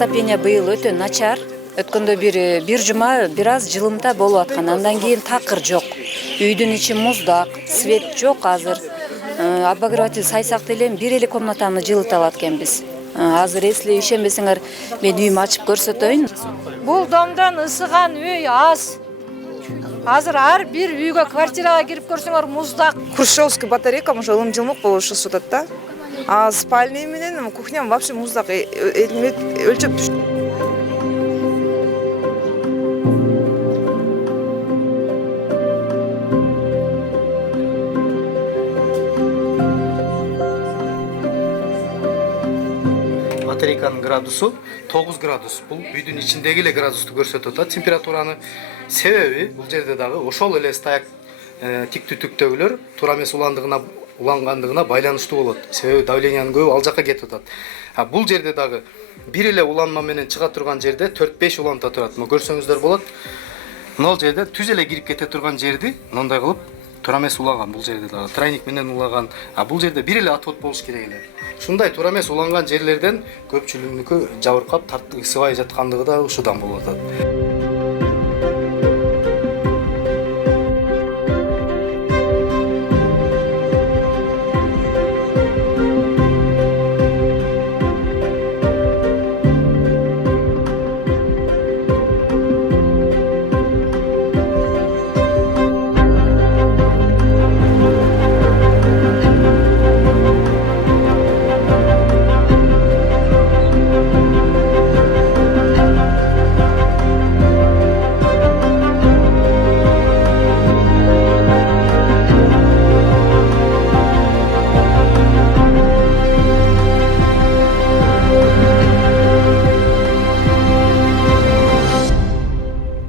отопление быйыл өтө начар. Өткөндө бир жума бир аз жылымта болуп аткан. Андан кийин такыр жок. Үйдүн ичи муздак, свет жок азыр. Обогреватель сайсак деле бир эле комнатаны жылыта алат экенбиз. Азыр если ишенбесеңер, мен үйүмү ачып көрсөтөйүн. Бул домдон ысыган үй аз. Азыр ар бир үйгө квартирага кирип көрсөңөр муздак. Хрущевский батарейка уже ылым-жылмык болушу жатат да. А спальня менен кухням вообще муздак өлчөп түштү. Батарейканын градусу 9 градус. Бул үйдүн ичиндеги эле градусту көрсөтөт да температураны. Себеби бул жерде дагы ошол эле стаяк тик түтүктөгүлөр туура эмес улангандыгына байланыштуу болот. Себеби давлениянын көбү ал жака кетип атат. Бул жерде дагы бир эле уланма менен чыга турган жерде 4-5 уланта турат. Мына көрсөңүздөр болот. Мына жерде түз эле кирип кете турган жерди мындай кылып туура эмес улаган. Бул жерде дагы тройник менен улаган. Бул жерде бир эле отвод болуш керек эле. Ушундай туура эмес уланган жерлерден көпчүлүгүнүкү жабыркап, ысыбай жаткандыгы да ушудан болуп атат.